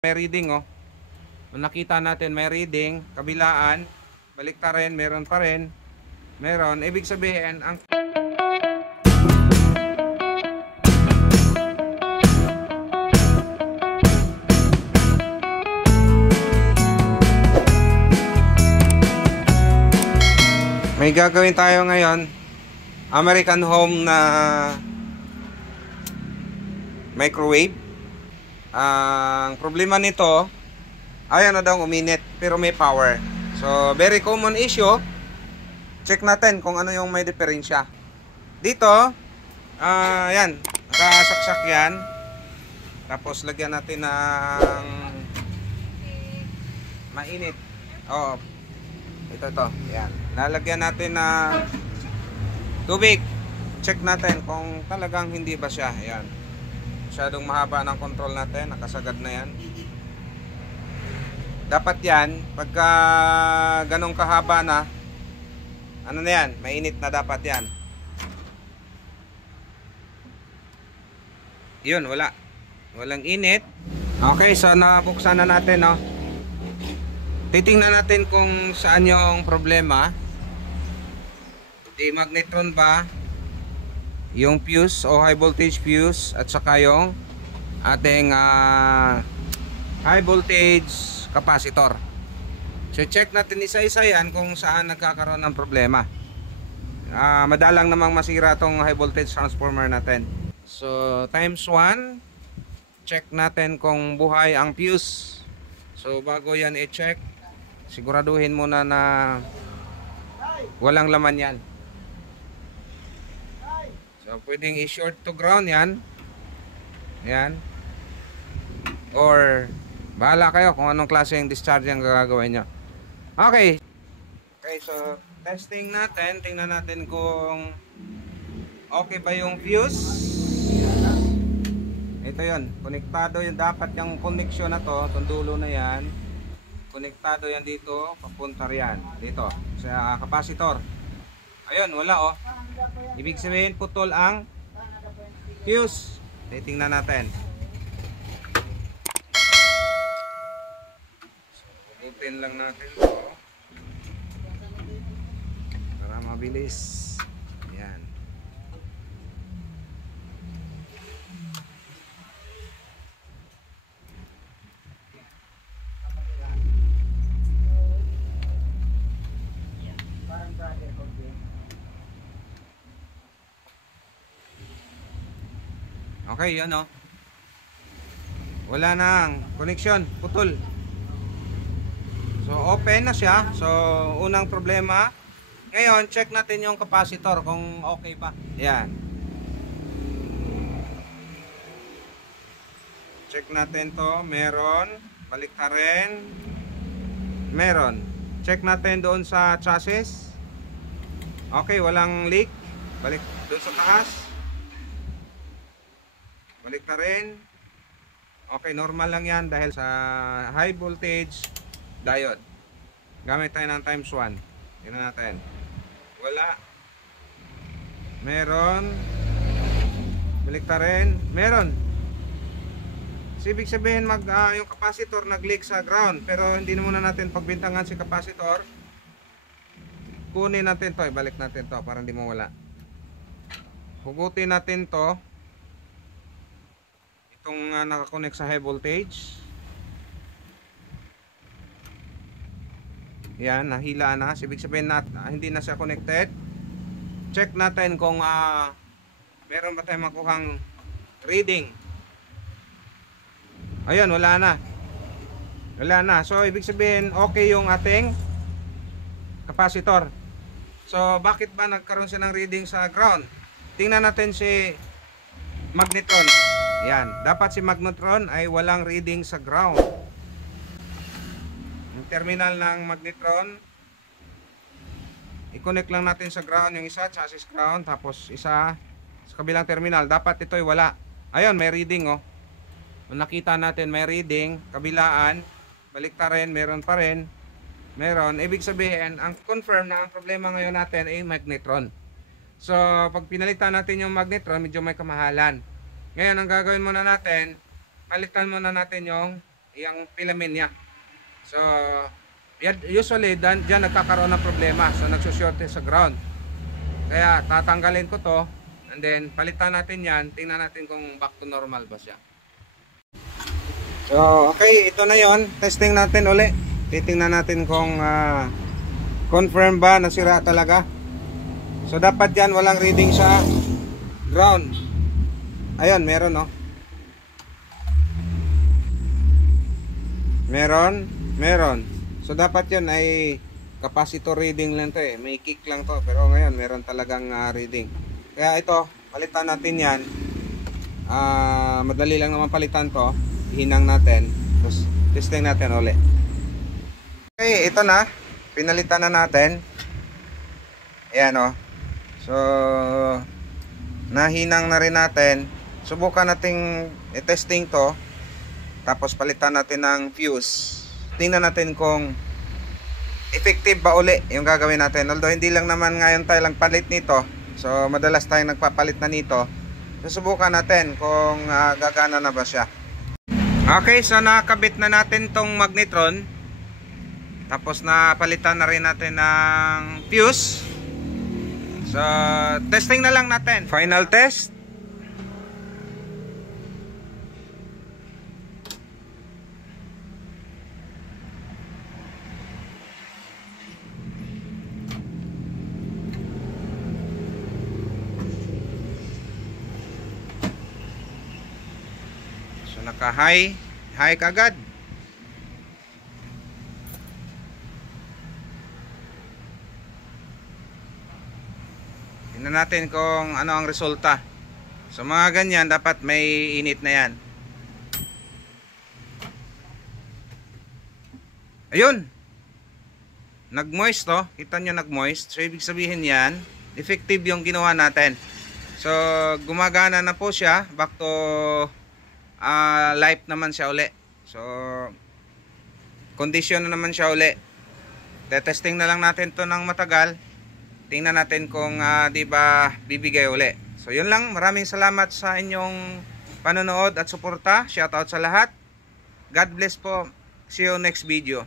May reading oh. Nung nakita natin may reading, kabilaan, baliktarin, meron pa rin. Meron, ibig sabihin ang may gagawin tayo ngayon, American Home na microwave. Ang problema nito, ayaw na daw uminit pero may power. So very common issue. Check natin kung ano yung may diferensya. Dito, yan, nakasaksak yan. Tapos lagyan natin ng mainit. Oh, ito, yan. Lalagyan natin ng tubig. Check natin kung talagang hindi ba siya. Yan. Masyadong mahaba ng control natin. Nakasagad na yan. Dapat yan, pagka ganong kahaba na, ano na yan, mainit na dapat yan. Yun, wala. Walang init. Okay, so nabuksan na natin, no? Titingnan natin kung saan yung problema. Magnetron ba? Yung fuse o high voltage fuse at saka yung ating high voltage capacitor. So check natin isa-isa yan kung saan nagkakaroon ng problema. Madalang namang masira tong high voltage transformer natin. So times 1, check natin kung buhay ang fuse. So bago yan i-check, siguraduhin muna na walang laman yan. So pwedeng i-short to ground yan. Yan. Or bahala kayo kung anong klase yung discharge yung gagawin nyo. Okay. Okay, so testing natin. Tingnan natin kung okay ba yung fuse. Ito yun. Konektado yun. Dapat yung connection na to. Itong dulo na yan. Konektado yan dito. Papunta yan. Dito. Sa capacitor. Ayun, wala oh. Ibig sabihin putol ang fuse. Titingnan natin. Punutin lang natin ito para mabilis. Yan. Okay, yun oh. Wala nang connection, putol. So open na siya. So unang problema. Ngayon check natin yung capacitor kung okay pa. Yan. Check natin to. Meron. Baliktarin. Meron. Check natin doon sa chassis. Okay, walang leak. Balik doon sa taas. Baliktarin. Okay, normal lang yan dahil sa high voltage diode. Gamit tayo ng times 1. Tingnan natin. Wala. Meron. Baliktarin. Meron. So, ibig sabihin yung capacitor nag-leak sa ground. Pero hindi na muna natin pagbintangan si capacitor. Kunin natin to. Ibalik natin to para hindi mawala. Hugutin natin to. Itong nakakonect sa high voltage. Yan, nahila na. Ibig sabihin hindi na siya connected. Check natin kung meron ba tayong makuhang reading. Ayun, wala na. Wala na. So, ibig sabihin, okay yung ating capacitor. So, bakit ba nagkaroon siya ng reading sa ground? Tingnan natin si magnetron. Yan. Dapat si magnetron ay walang reading sa ground. Yung terminal ng magnetron, i-connect lang natin sa ground yung isa, chassis ground, tapos isa sa kabilang terminal. Dapat ito ay wala. Ayun, may reading oh. Nung nakita natin may reading, kabilaan, baliktarin, meron pa rin. Meron. Ibig sabihin, ang confirm na ang problema ngayon natin ay magnetron. So, pag pinalitan natin yung magnetron, medyo may kamahalan. Ngayon, ang gagawin muna natin, palitan muna natin yung yung filament niya. So, usually diyan nagkakaroon ng problema. So, nagsushorte sa ground. Kaya tatanggalin ko to and then palitan natin yan. Tingnan natin kung back to normal ba siya. So, okay, ito na yon. Testing natin uli. Titingnan natin kung confirm ba na sira talaga. So, dapat yan walang reading sa ground. Ayun, meron, no? Meron. So, dapat yun ay capacitor reading lang to eh. May kick lang to. Pero ngayon, meron talagang reading. Kaya ito, palitan natin yan. Madali lang naman palitan to. Hinang natin. Tapos, testing natin ulit. Okay, ito na. Pinalitan na natin. Ayan o. So, nahinang na rin natin. Subukan nating i-testing to. Tapos palitan natin ng fuse. Tingnan natin kung effective ba uli yung gagawin natin. Although hindi lang naman ngayon tayo lang palit nito. So madalas tayong nagpapalit na nito. Susubukan natin kung gagana na ba siya. Okay, so nakabit na natin tong magnetron. Tapos napalitan na rin natin ng fuse. So testing na lang natin. Final test. Naka-high kagad. Tingnan natin kung ano ang resulta. So mga ganyan dapat may init na yan. Ayun. Nag-moist to. Kita nyo nag-moist. So ibig sabihin yan, effective yung ginawa natin. So gumagana na po siya. Back to life naman siya uli. So condition na naman siya uli. Testing na lang natin to ng matagal. Tingnan natin kung di ba bibigay uli. So yun lang, maraming salamat sa inyong panonood at suporta. Shoutout sa lahat. God bless po. See you next video.